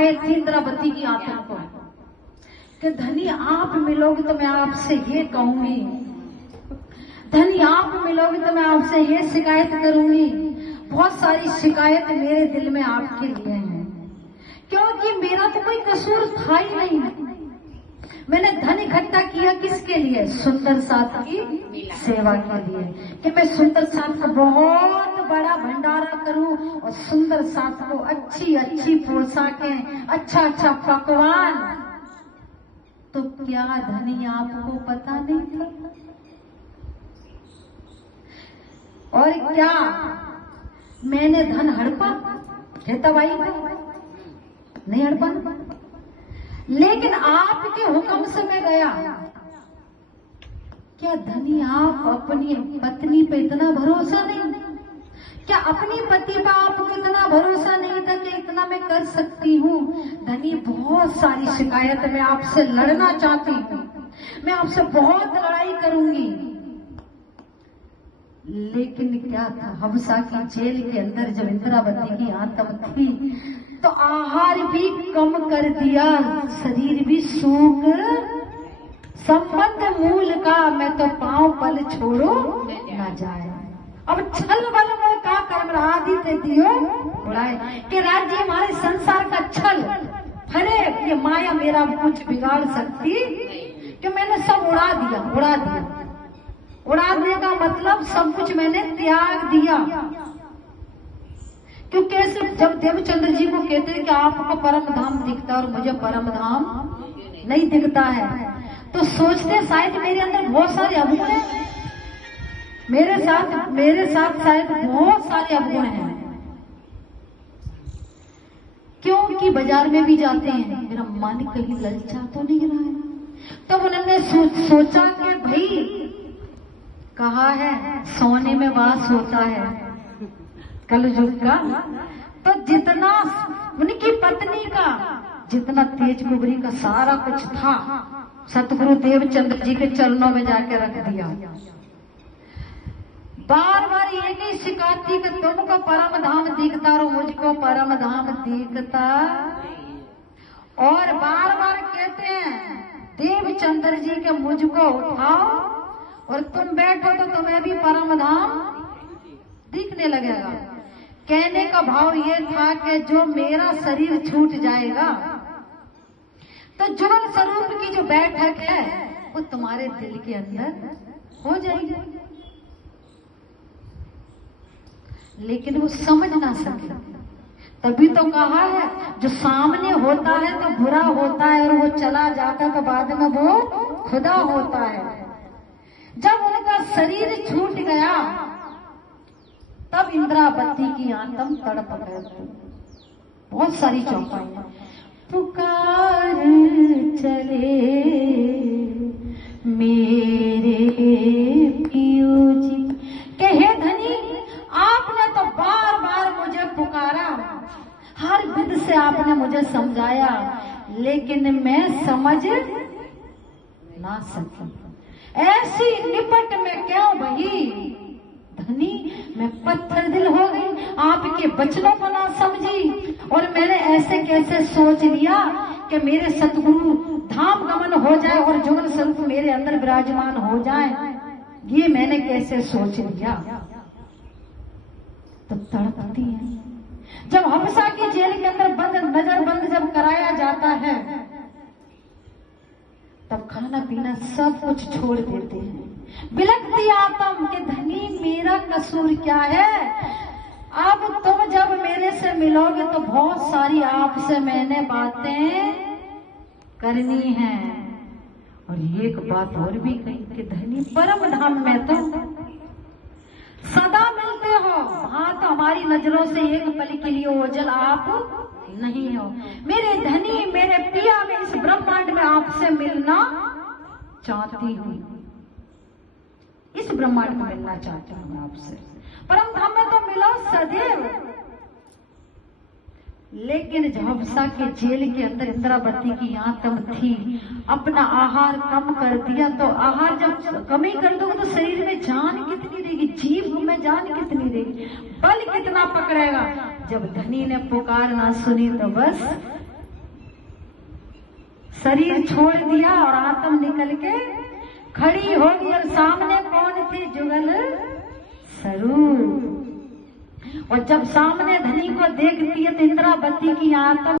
आए थे इंद्रावती की आत्मा को कि धनी आप मिलोगे तो मैं आपसे ये कहूंगी, धनी आप मिलोगे तो मैं आपसे ये शिकायत करूंगी। बहुत सारी शिकायत मेरे दिल में आपके लिए है, क्योंकि मेरा तो कोई कसूर था ही नहीं। मैंने धन इकट्ठा किया किसके लिए? सुंदर साथ की सेवा के लिए, कि मैं सुंदर साथ का बहुत बड़ा भंडारा करूं और सुंदर साथ को अच्छी अच्छी पोशाकें, अच्छा अच्छा पकवान। तो क्या धनी आपको पता नहीं था? और क्या मैंने धन हड़पा? कहता भाई नहीं हड़पा, लेकिन आपके हुक्म से मैं गया। क्या धनी आप अपनी पत्नी पे इतना भरोसा नहीं? क्या अपनी पति पे आपको इतना भरोसा नहीं था कि इतना मैं कर सकती हूँ? धनी बहुत सारी शिकायत मैं आपसे लड़ना चाहती हूँ, मैं आपसे बहुत लड़ाई करूंगी। लेकिन क्या था, हबसा की जेल के अंदर जब इंद्रावती की आत्मा थी तो आहार भी कम कर दिया, शरीर भी सूख, संबंध मूल का मैं तो पांव पल छोड़ो न जाए। अब छल बल में का कर्म आदि ते दियो उड़ाए, कि राज्य हमारे संसार का छल, अरे ये माया मेरा कुछ बिगाड़ सकती कि मैंने सब उड़ा दिया। उड़ाने का मतलब सब कुछ मैंने त्याग दिया। क्योंकि ऐसे जब देवचंद्र जी को कहते हैं कि आपको परम धाम दिखता है और मुझे परम धाम नहीं दिखता है, तो सोचते शायद मेरे अंदर बहुत सारे अवगुण हैं, मेरे साथ शायद बहुत सारे अवगुण हैं। क्योंकि बाजार में भी जाते हैं, मेरा मन कहीं ललचा तो नहीं रहा है। तब उन्होंने सोचा कि भाई कहा है सोने में वास होता है कलयुग का, तो जितना उनकी पत्नी का जितना तेज कुबरी का सारा कुछ था सतगुरु देवचंद्र जी के चरणों में जाके रख दिया। बार बार ये नहीं सिखाती कि तुमको परम धाम दिखता और मुझको परम धाम दिखता, और बार बार कहते हैं देवचंद्र जी के मुझको उठाओ और तुम बैठो तो तुम्हें भी परम धाम दिखने लगेगा। कहने का भाव ये था कि जो मेरा शरीर छूट जाएगा तो जुगल स्वरूप की जो बैठक है वो तुम्हारे दिल के अंदर हो जाएगी। लेकिन वो समझ ना सके, तभी तो कहा है जो सामने होता है तो बुरा होता है और वो चला जाता तो बाद में वो खुदा होता है। जब उनका शरीर छूट गया तब इंद्रावती की आत्म तड़प गई। बहुत सारी चौपाई, पुकार चले मेरे पियो जी, कहे धनी आपने तो बार बार मुझे पुकारा, हर विध से आपने मुझे समझाया, लेकिन मैं समझ ना सकी। ऐसी निपट में क्यों बही धनी, मैं पत्थर दिल हो गई, आपके वचनों को ना समझी, और मैंने ऐसे कैसे सोच लिया कि मेरे सतगुरु धाम गमन हो जाए और जुगल स्वरूप मेरे अंदर विराजमान हो जाए, ये मैंने कैसे सोच लिया। तो तड़पती है। जब हबसा की जेल के अंदर बंद, नजर बंद जब कराया जाता है तब खाना पीना सब कुछ छोड़ देते हैं। बिलखती आत्म के धनी मेरा कसूर क्या है? अब तुम जब मेरे से मिलोगे तो बहुत सारी आपसे मैंने बातें करनी है। और एक बात और भी कही कि धनी परम धाम में तो सदा मिलते हो, हाँ तो हमारी नजरों से एक पल के लिए ओझल आप नहीं हो। मेरे धनी मेरे पिया, मैं इस ब्रह्मांड में आपसे मिलना चाहती हूँ, इस ब्रह्मांड में मिलना चाहती हूँ आपसे। परम धाम में तो मिलो सदैव। लेकिन जब हबसा के जेल के अंदर इंद्रावती की आत्मा थी, अपना आहार कम कर दिया, तो आहार जब कमी कर दोगे तो शरीर में जान कितनी रहेगी, जीव में जान कितनी रहेगी, बल कितना पकड़ेगा। जब धनी ने पुकार ना सुनी तो बस शरीर छोड़ दिया और आत्म निकल के खड़ी हो गई। और सामने कौन थी? जुगल सरू। और जब सामने धनी को देखती है तो इंद्रावती की आत्मा